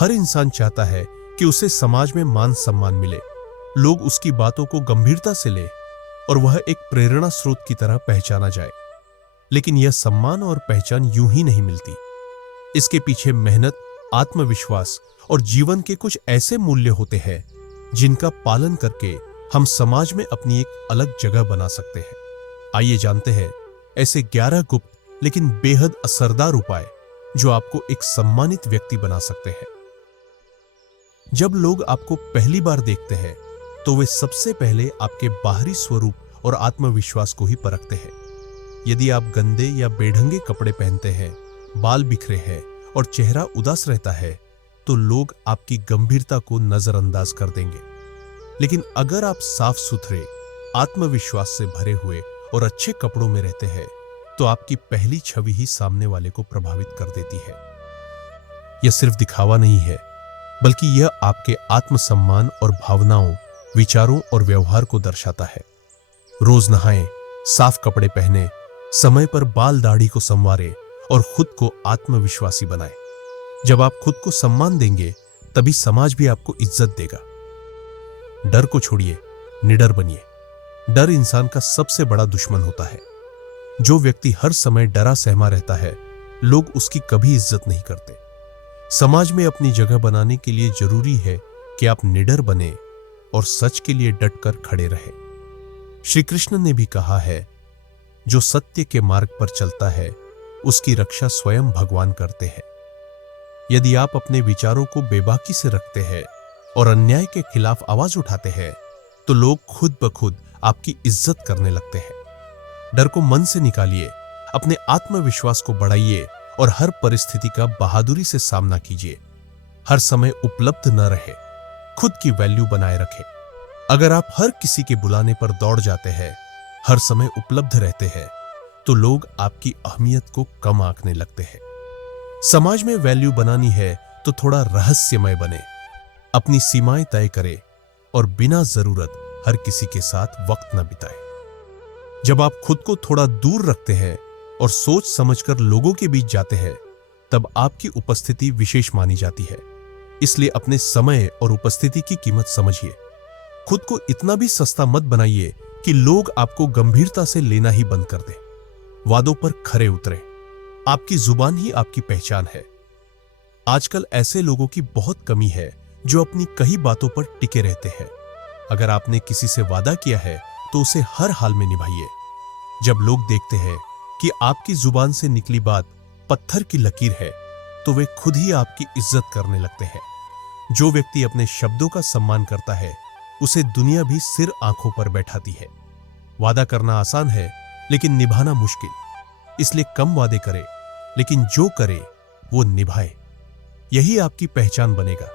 हर इंसान चाहता है कि उसे समाज में मान सम्मान मिले, लोग उसकी बातों को गंभीरता से ले और वह एक प्रेरणा स्रोत की तरह पहचाना जाए। लेकिन यह सम्मान और पहचान यूं ही नहीं मिलती। इसके पीछे मेहनत, आत्मविश्वास और जीवन के कुछ ऐसे मूल्य होते हैं जिनका पालन करके हम समाज में अपनी एक अलग जगह बना सकते हैं। आइए जानते हैं ऐसे 11 गुप्त लेकिन बेहद असरदार उपाय जो आपको एक सम्मानित व्यक्ति बना सकते हैं। जब लोग आपको पहली बार देखते हैं तो वे सबसे पहले आपके बाहरी स्वरूप और आत्मविश्वास को ही परखते हैं। यदि आप गंदे या बेढंगे कपड़े पहनते हैं, बाल बिखरे हैं और चेहरा उदास रहता है तो लोग आपकी गंभीरता को नजरअंदाज कर देंगे। लेकिन अगर आप साफ सुथरे, आत्मविश्वास से भरे हुए और अच्छे कपड़ों में रहते हैं तो आपकी पहली छवि ही सामने वाले को प्रभावित कर देती है। यह सिर्फ दिखावा नहीं है, बल्कि यह आपके आत्मसम्मान और भावनाओं, विचारों और व्यवहार को दर्शाता है। रोज नहाएं, साफ कपड़े पहने, समय पर बाल दाढ़ी को संवारें और खुद को आत्मविश्वासी बनाएं। जब आप खुद को सम्मान देंगे तभी समाज भी आपको इज्जत देगा। डर को छोड़िए, निडर बनिए। डर इंसान का सबसे बड़ा दुश्मन होता है। जो व्यक्ति हर समय डरा सहमा रहता है, लोग उसकी कभी इज्जत नहीं करते। समाज में अपनी जगह बनाने के लिए जरूरी है कि आप निडर बने और सच के लिए डटकर खड़े रहें। श्री कृष्ण ने भी कहा है, जो सत्य के मार्ग पर चलता है उसकी रक्षा स्वयं भगवान करते हैं। यदि आप अपने विचारों को बेबाकी से रखते हैं और अन्याय के खिलाफ आवाज उठाते हैं तो लोग खुद ब खुद आपकी इज्जत करने लगते हैं। डर को मन से निकालिए, अपने आत्मविश्वास को बढ़ाइए और हर परिस्थिति का बहादुरी से सामना कीजिए। हर समय उपलब्ध न रहे, खुद की वैल्यू बनाए रखें। अगर आप हर किसी के बुलाने पर दौड़ जाते हैं, हर समय उपलब्ध रहते हैं, तो लोग आपकी अहमियत को कम आंकने लगते हैं। समाज में वैल्यू बनानी है तो थोड़ा रहस्यमय बने, अपनी सीमाएं तय करे और बिना जरूरत हर किसी के साथ वक्त न बिताए। जब आप खुद को थोड़ा दूर रखते हैं और सोच समझकर लोगों के बीच जाते हैं, तब आपकी उपस्थिति विशेष मानी जाती है। इसलिए अपने समय और उपस्थिति की कीमत समझिए। खुद को इतना भी सस्ता मत बनाइए कि लोग आपको गंभीरता से लेना ही बंद कर दें। वादों पर खरे उतरें। आपकी जुबान ही आपकी पहचान है। आजकल ऐसे लोगों की बहुत कमी है जो अपनी कही बातों पर टिके रहते हैं। अगर आपने किसी से वादा किया है तो उसे हर हाल में निभाइए। जब लोग देखते हैं कि आपकी जुबान से निकली बात पत्थर की लकीर है तो वे खुद ही आपकी इज्जत करने लगते हैं। जो व्यक्ति अपने शब्दों का सम्मान करता है उसे दुनिया भी सिर आंखों पर बैठाती है। वादा करना आसान है लेकिन निभाना मुश्किल। इसलिए कम वादे करे लेकिन जो करे वो निभाए। यही आपकी पहचान बनेगा।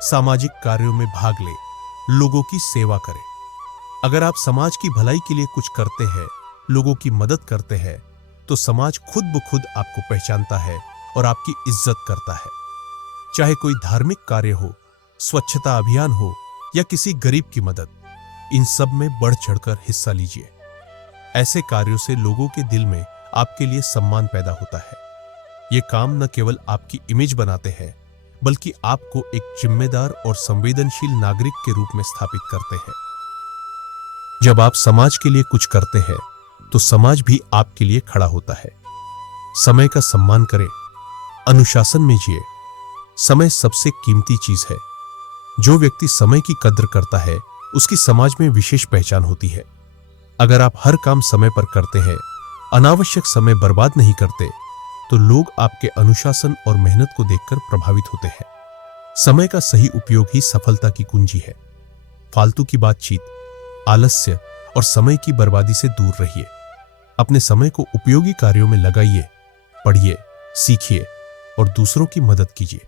सामाजिक कार्यों में भाग ले, लोगों की सेवा करें। अगर आप समाज की भलाई के लिए कुछ करते हैं, लोगों की मदद करते हैं, तो समाज खुद ब खुद आपको पहचानता है और आपकी इज्जत करता है। चाहे कोई धार्मिक कार्य हो, स्वच्छता अभियान हो या किसी गरीब की मदद, इन सब में बढ़ चढ़कर हिस्सा लीजिए। ऐसे कार्यों से लोगों के दिल में आपके लिए सम्मान पैदा होता है। ये काम न केवल आपकी इमेज बनाते हैं, बल्कि आपको एक जिम्मेदार और संवेदनशील नागरिक के रूप में स्थापित करते हैं। जब आप समाज के लिए कुछ करते हैं तो समाज भी आपके लिए खड़ा होता है। समय का सम्मान करें, अनुशासन में जिए। समय सबसे कीमती चीज है। जो व्यक्ति समय की कद्र करता है उसकी समाज में विशेष पहचान होती है। अगर आप हर काम समय पर करते हैं, अनावश्यक समय बर्बाद नहीं करते, तो लोग आपके अनुशासन और मेहनत को देखकर प्रभावित होते हैं। समय का सही उपयोग ही सफलता की कुंजी है। फालतू की बातचीत, आलस्य और समय की बर्बादी से दूर रहिए। अपने समय को उपयोगी कार्यों में लगाइए, पढ़िए, सीखिए और दूसरों की मदद कीजिए।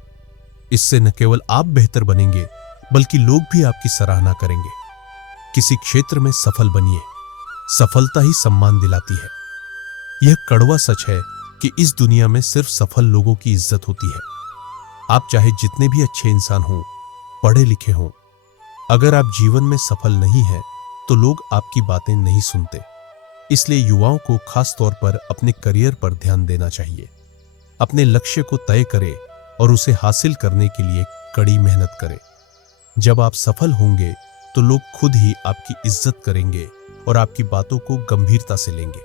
इससे न केवल आप बेहतर बनेंगे, बल्कि लोग भी आपकी सराहना करेंगे। किसी क्षेत्र में सफल बनिए। सफलता ही सम्मान दिलाती है। यह कड़वा सच है कि इस दुनिया में सिर्फ सफल लोगों की इज्जत होती है। आप चाहे जितने भी अच्छे इंसान हों, पढ़े लिखे हों, अगर आप जीवन में सफल नहीं हैं तो लोग आपकी बातें नहीं सुनते। इसलिए युवाओं को खास तौर पर अपने करियर पर ध्यान देना चाहिए। अपने लक्ष्य को तय करें और उसे हासिल करने के लिए कड़ी मेहनत करें। जब आप सफल होंगे तो लोग खुद ही आपकी इज्जत करेंगे और आपकी बातों को गंभीरता से लेंगे।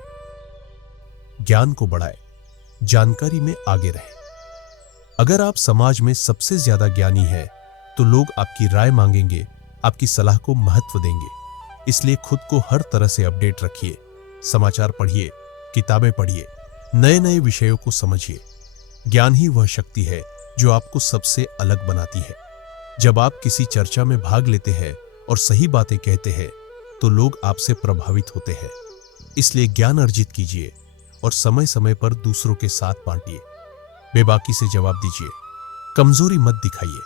ज्ञान को बढ़ाएं, जानकारी में आगे रहें। अगर आप समाज में सबसे ज्यादा ज्ञानी हैं, तो लोग आपकी राय मांगेंगे, आपकी सलाह को महत्व देंगे। इसलिए खुद को हर तरह से अपडेट रखिए। समाचार पढ़िए, किताबें पढ़िए, नए नए विषयों को समझिए। ज्ञान ही वह शक्ति है जो आपको सबसे अलग बनाती है। जब आप किसी चर्चा में भाग लेते हैं और सही बातें कहते हैं, तो लोग आपसे प्रभावित होते हैं। इसलिए ज्ञान अर्जित कीजिए और समय समय पर दूसरों के साथ बांटिए। बेबाकी से जवाब दीजिए, कमजोरी मत दिखाइए।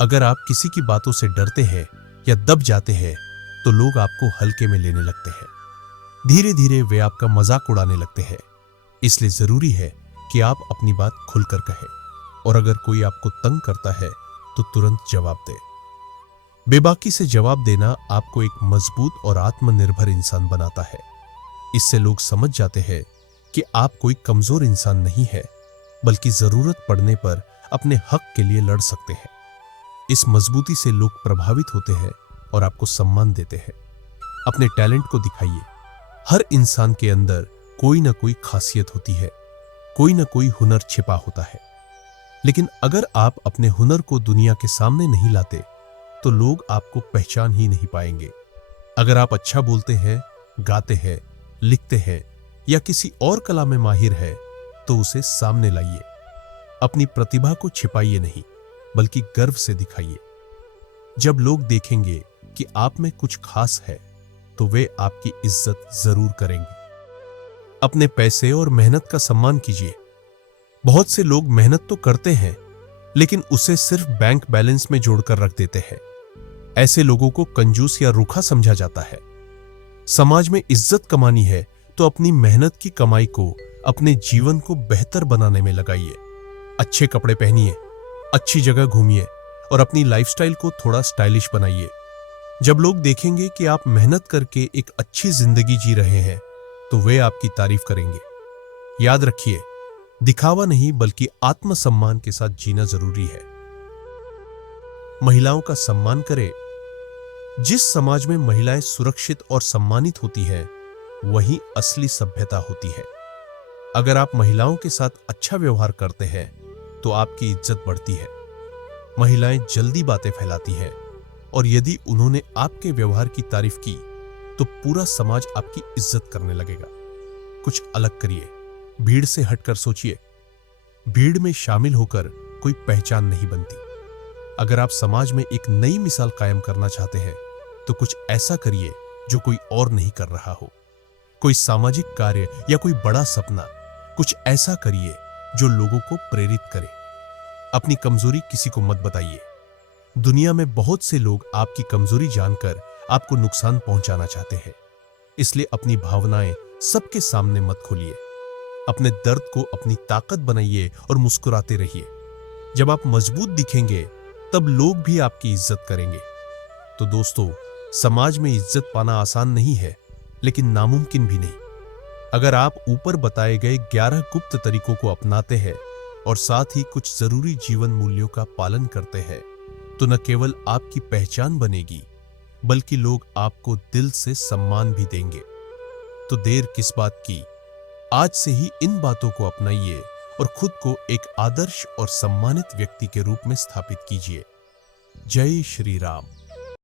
अगर आप किसी की बातों से डरते हैं या दब जाते हैं, तो लोग आपको हल्के में लेने लगते हैं। धीरे धीरे वे आपका मजाक उड़ाने लगते हैं। इसलिए जरूरी है कि आप अपनी बात खुलकर कहें, और अगर कोई आपको तंग करता है तो तुरंत जवाब दें। बेबाकी से जवाब देना आपको एक मजबूत और आत्मनिर्भर इंसान बनाता है। इससे लोग समझ जाते हैं कि आप कोई कमजोर इंसान नहीं है, बल्कि जरूरत पड़ने पर अपने हक के लिए लड़ सकते हैं। इस मजबूती से लोग प्रभावित होते हैं और आपको सम्मान देते हैं। अपने टैलेंट को दिखाइए। हर इंसान के अंदर कोई ना कोई खासियत होती है, कोई ना कोई हुनर छिपा होता है। लेकिन अगर आप अपने हुनर को दुनिया के सामने नहीं लाते, तो लोग आपको पहचान ही नहीं पाएंगे। अगर आप अच्छा बोलते हैं, गाते हैं, लिखते हैं या किसी और कला में माहिर है, तो उसे सामने लाइए। अपनी प्रतिभा को छिपाइए नहीं, बल्कि गर्व से दिखाइए। जब लोग देखेंगे कि आप में कुछ खास है, तो वे आपकी इज्जत जरूर करेंगे। अपने पैसे और मेहनत का सम्मान कीजिए। बहुत से लोग मेहनत तो करते हैं, लेकिन उसे सिर्फ बैंक बैलेंस में जोड़कर रख देते हैं। ऐसे लोगों को कंजूस या रूखा समझा जाता है। समाज में इज्जत कमानी है तो अपनी मेहनत की कमाई को अपने जीवन को बेहतर बनाने में लगाइए। अच्छे कपड़े पहनिए, अच्छी जगह घूमिए और अपनी लाइफस्टाइल को थोड़ा स्टाइलिश बनाइए। जब लोग देखेंगे कि आप मेहनत करके एक अच्छी जिंदगी जी रहे हैं, तो वे आपकी तारीफ करेंगे। याद रखिए, दिखावा नहीं बल्कि आत्मसम्मान के साथ जीना जरूरी है। महिलाओं का सम्मान करें। जिस समाज में महिलाएं सुरक्षित और सम्मानित होती हैं, वही असली सभ्यता होती है। अगर आप महिलाओं के साथ अच्छा व्यवहार करते हैं, तो आपकी इज्जत बढ़ती है। महिलाएं जल्दी बातें फैलाती हैं, और यदि उन्होंने आपके व्यवहार की तारीफ की, तो पूरा समाज आपकी इज्जत करने लगेगा। कुछ अलग करिए, भीड़ से हटकर सोचिए। भीड़ में शामिल होकर कोई पहचान नहीं बनती। अगर आप समाज में एक नई मिसाल कायम करना चाहते हैं, तो कुछ ऐसा करिए जो कोई और नहीं कर रहा हो। कोई सामाजिक कार्य या कोई बड़ा सपना, कुछ ऐसा करिए जो लोगों को प्रेरित करे। अपनी कमजोरी किसी को मत बताइए। दुनिया में बहुत से लोग आपकी कमजोरी जानकर आपको नुकसान पहुंचाना चाहते हैं। इसलिए अपनी भावनाएं सबके सामने मत खोलिए। अपने दर्द को अपनी ताकत बनाइए और मुस्कुराते रहिए। जब आप मजबूत दिखेंगे, तब लोग भी आपकी इज्जत करेंगे। तो दोस्तों, समाज में इज्जत पाना आसान नहीं है, लेकिन नामुमकिन भी नहीं। अगर आप ऊपर बताए गए 11 गुप्त तरीकों को अपनाते हैं और साथ ही कुछ जरूरी जीवन मूल्यों का पालन करते हैं, तो न केवल आपकी पहचान बनेगी, बल्कि लोग आपको दिल से सम्मान भी देंगे। तो देर किस बात की, आज से ही इन बातों को अपनाइए और खुद को एक आदर्श और सम्मानित व्यक्ति के रूप में स्थापित कीजिए। जय श्री राम।